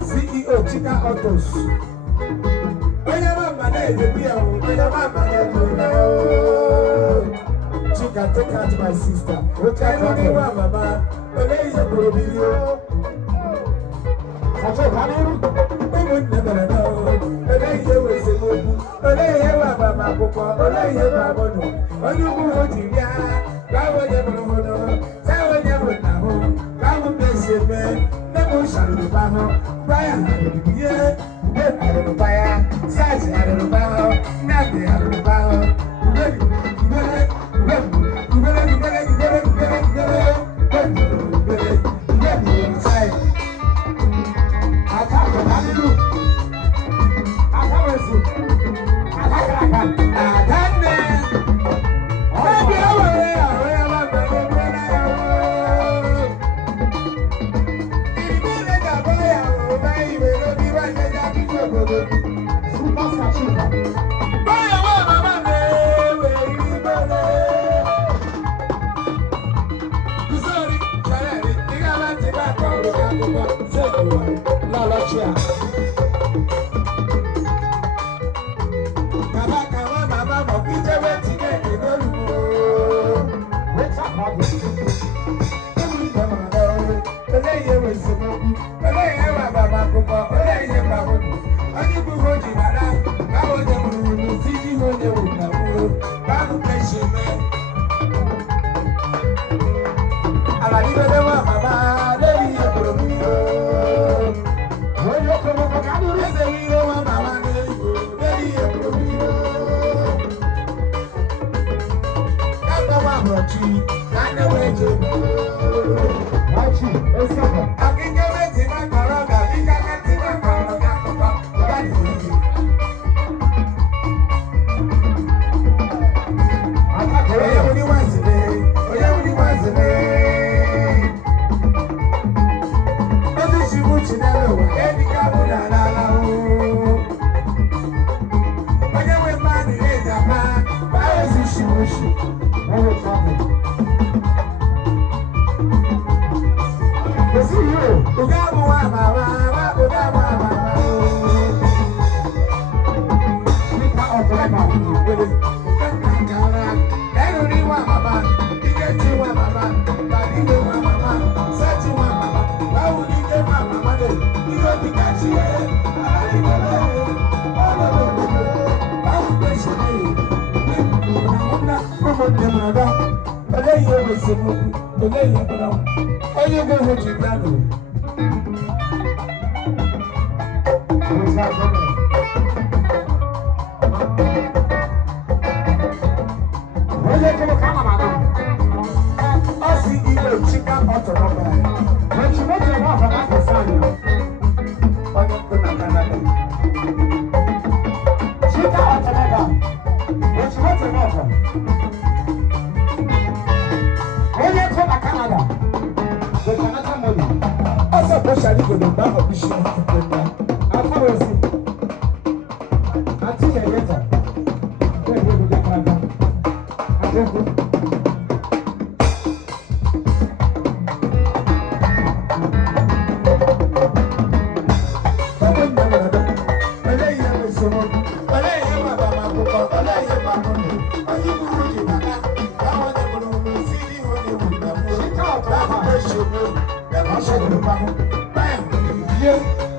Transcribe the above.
CEO Chika Autos. Onye mama na edebi ya o, onye mama na edebi ya o. Chika, take out my sister. Onye mama, onye iye probiri o. Sacho kaniru. Onye nebere na o. Onye iye wese mobu. Onye iye wa mama kuko. Onye iye wa bono. Onye ugu hoji ya. Bawo ye bono bono. Sawo ye bono ho. Bawo bese me. Nemo shalu ba ho. Baya ye. Be aru baya. Saji aru ba ho. Nabi aru ba ho. Yeah.